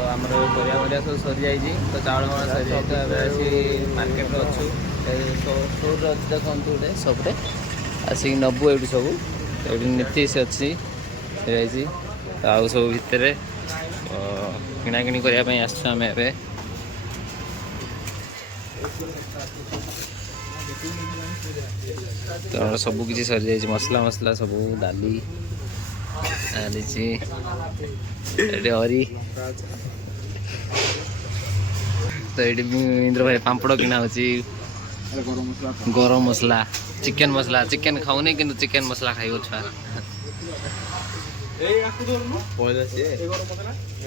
तो आम परिया सब सरी जाइए तो चाउल माल सरी जाए तो आसी मार्केट अच्छु स्टोर अच्छे देखते गोटे सबरे आसिक नबू ये सब ये नीतीश अच्छी आउ सब भितर किणाकिणी करने आम ए तो सब किसी सरी जाइए मसला मसला सब डाली हरी तो ये इंद्र भाई पापड़ किना गरम मसला चिकेन खाऊनी कि चिकेन मसला खाइब छुआ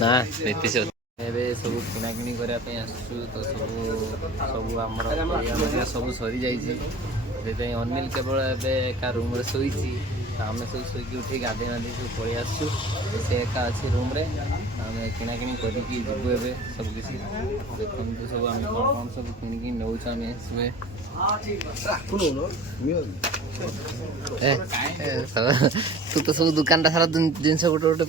ना नीतीश एबे सब किणाकिणी करने आसु तो सब आम सब सरी जाइए अनिल केवल एका रूम रे शोची आम सब शोक उठे गाधे गाधे सब पलि आसु से एका अच्छे रूम रे आम किणाकिणी करके जीवु ए सब किसी देखते सब आम कौन कौन सब किणिकी नौ तू तो सब दुकान सारा जिनस गोटे गोटे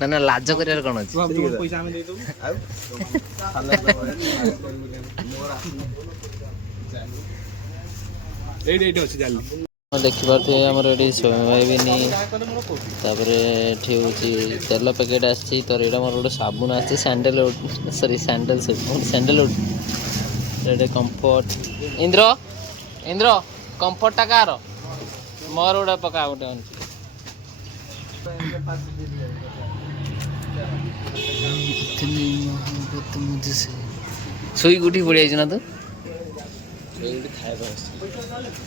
ना ना लाज कर कौन देखिपे आमर ये सोयाबीन तेल पैकेट आसी तो यहाँ मोर गोटे साबुन आसी sandalwood sorry sandalwood comfort Indra Indra comfort टा कार मोर गोटे पका गोटे सोई उठी पड़ी ना तू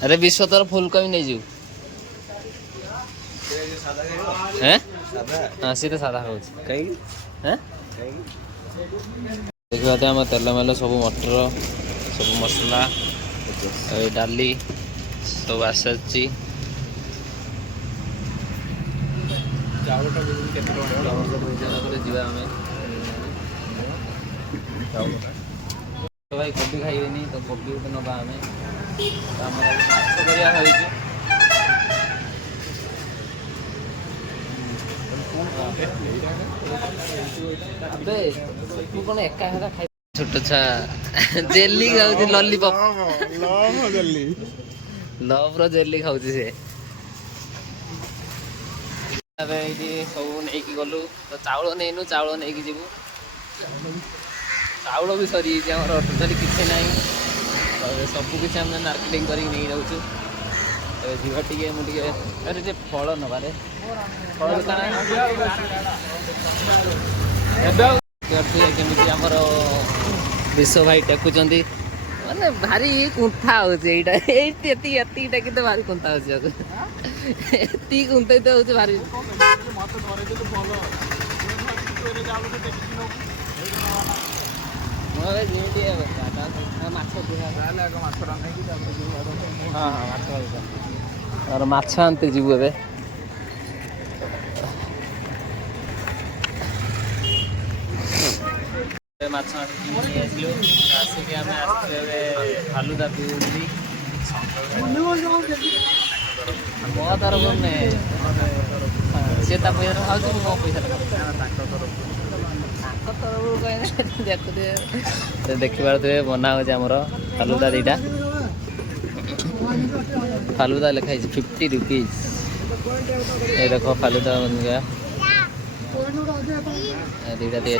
अरे विश्व तोर फुल कमी नहीं जीव हाँ सी तो सादा खाऊ देखा आम तेल मेल सब मटर सब मसला डाली सब आसी भाई कोबी खाइबेनी तो कोबी गोटे नवा आम तू कौन एका खाई छोट छुआ जेली खाऊ लॉलीपॉप लव रो जेली खाऊ से सब नहीं गलु तो चाउल नहींनु चाउल नहीं जीवु चाउल भी सरी टोटाली किसी ना सबू किसी आम मार्केटिंग कर नहीं जाऊँ जीवा टे मुझे अरे फल नबारे फल केमी आमर विश्व भाई टेकुंट माने भारी कुंठा होता कि भारी कुंठा होती कुंठे तो हूँ भारी माछ आनते जीवु ए फालुदा पीऊँगी मो तरफ सी पैसा खाऊ मो पैसा देखी पारे बना होमर फालुदा दीटा फालुदा लिखाई 50 रुपीज ये देख फालुदा दीटा या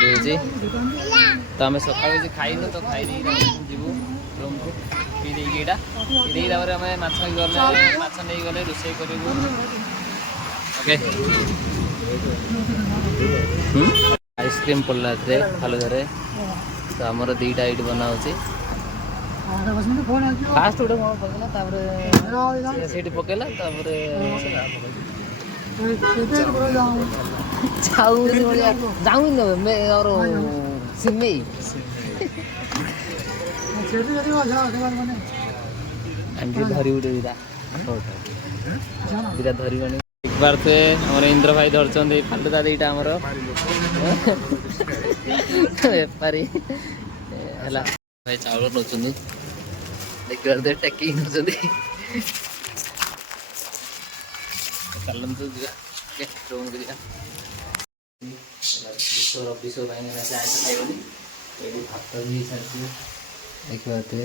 तो आम सका खाइनु तो खाई जीवु रूम को पीड़ा पीड़ा आम माछ गले माछ नहीं गले रोसे करूँ ओके आइसक्रीम पड़ला फालुदा तो आमर दीटा ये बना फास्ट गोटे कौन पकड़ा से पकड़ा सिमई धरी उठे दीटा धरी पारे आम इंद्र भाई धरचंद फालुदा दीटा आमर बेपारी भाई चाउल नौकरी देखिए टेकिंग चलतु जा रूम को जा विश्व भाई खाइबनी ये भात भी सारी देखिए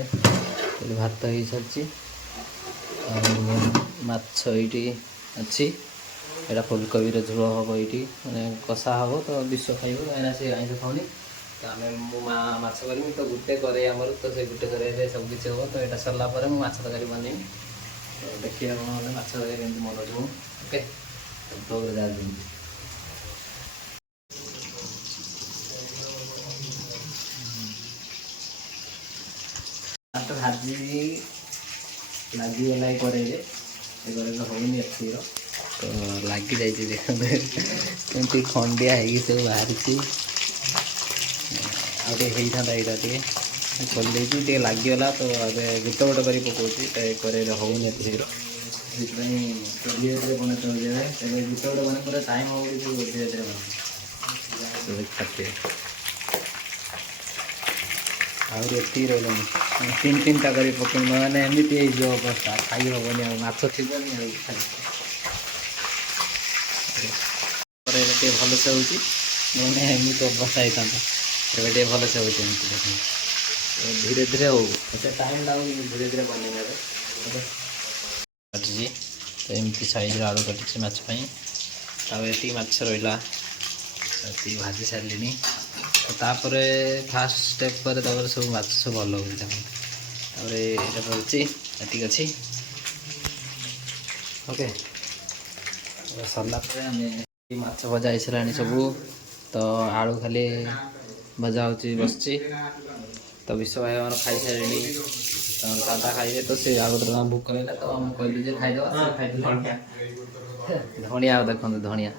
ये भात हो सारी माछ ये अच्छी यहाँ फुलकोबी झोल हम ये मैंने कषा हम तो विश्व खाइब कहीं से आइस खाऊनी तो आम माछ करी तो गोटे करे आमर तो से गोटे करे सब किसी हम तो यहाँ सरला माछ तरकारी बन देखिए माछ तरकारी मन जो ओके तो भाजी लगिगला करे होनी अच्छी तो लगी जाइए देखते खंडिया है सब बाहरी आटा ये खोल लगिगला तो गोटे गोटे कर पकाऊँ तो होनी एत शीघ्र से बने तो गोटे गोटे बने पूरा टाइम हो धीरे धीरे बने खाते आहरी एति रही तीन तीन टा कर पकड़ मैंने एमती अवस्था खाई हेनी माछ थी भल से होने एमती अवस्था होता है भल से हो धीरे धीरे हो टाइम लगे धीरे धीरे बने काटी तो एमती साइज आलू काटी माछपाई ये माछ रहा भाजी सारे तापर फास्ट स्टेप पर सब माछ सब भल हो रही अच्छी ओके सरला माछ भजा हो सब तो आलू खाली भजा हो बस तो विश्व भाई हमारे खाई सारे तो सादा खाइबे तो सी आग भूक कहला तो हम कहलु खाईदे धनिया देखो धनिया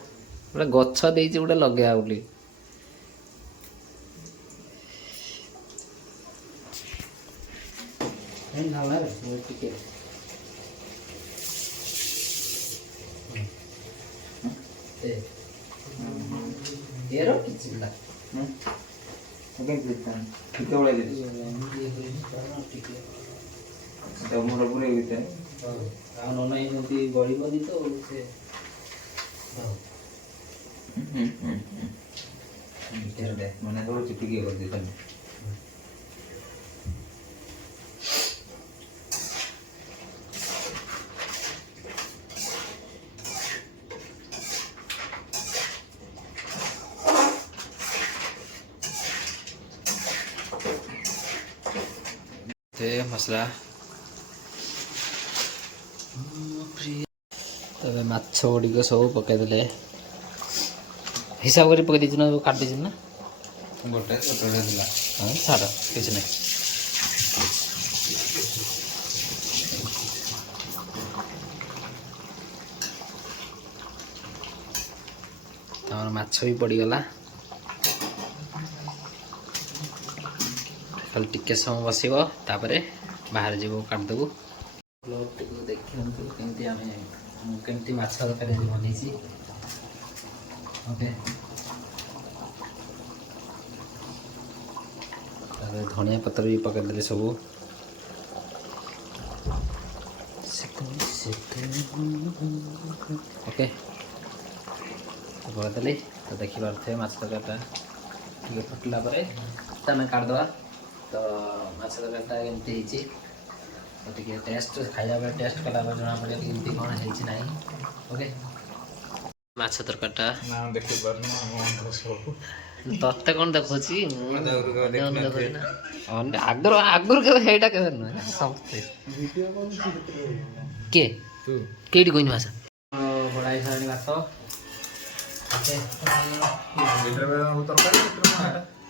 गोटे गछ दे गोटे लगे बोली गड़बनी तो मैंने थोड़ा चिट्टी कर देता मसला तब माछ गुड़िक सब पकईदे हिसाब कर पकई ना काट ना गोटे हाँ छाड़ किसी ना तमर माछ भी पड़गला खाली टिके समय बस बाहर जीव काटदेबू देखिए कमी माछ तरकारी बनी ओके धनिया पत्र भी पकईदे सब ओके पकईदे तो देखी पारे माछ तरकारी फुटला काटदे तो माछ तरकारी एमती तो टे टेस्ट खाया टेस्ट कला जना पड़े कि कौन है ओके माछ तरकारीटा तत्ते कौन देखी आगर आगर के नुह समस्ते किए कही भाषा बड़ा सारे भात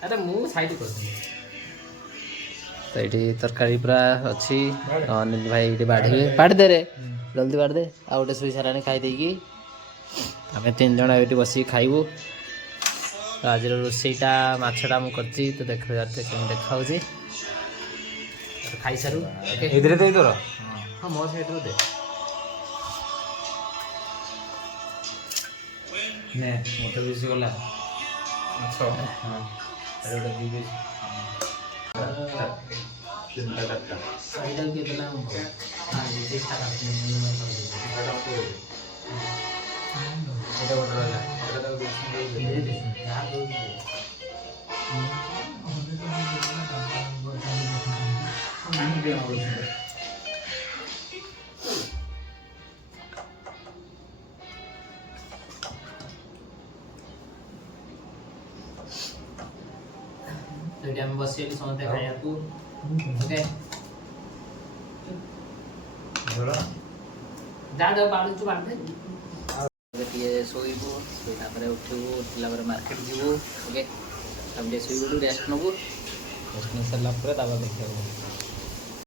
अरे मु साइड कर तो ये तरकारी पूरा अच्छी अनिल भाई ये बाढ़ दे रे जल्दी बाढ़ दे आ गोटे शुई सारा खाईदे आम तीन जन ये बस खाइबू आज रोसईटा मछटा मुझे तो देख देखा खाई सारू दे तोर हाँ मो साइड दे मोटे बेस गला ଏଠି ଆମେ ବସିଗଲି ସମସ୍ତେ ଖାଇବାକୁ। ଓକେ ଯା ଯାଉ ବାଡ଼ୁଛୁ ବାଡ଼େ ଟିକେ ଶୋଇବୁ, ଶୋଇଲା ପରେ ଉଠିବୁ, ଉଠିଲା ପରେ ମାର୍କେଟ ଯିବୁ। ଓକେ ତାପରେ ଟିକେ ଶୋଇବୁ, ରେଷ୍ଟ ନେବୁ, ରେଷ୍ଟ ନେଇ ସାରିଲା ପରେ ତାପରେ ଦେଖିବାକୁ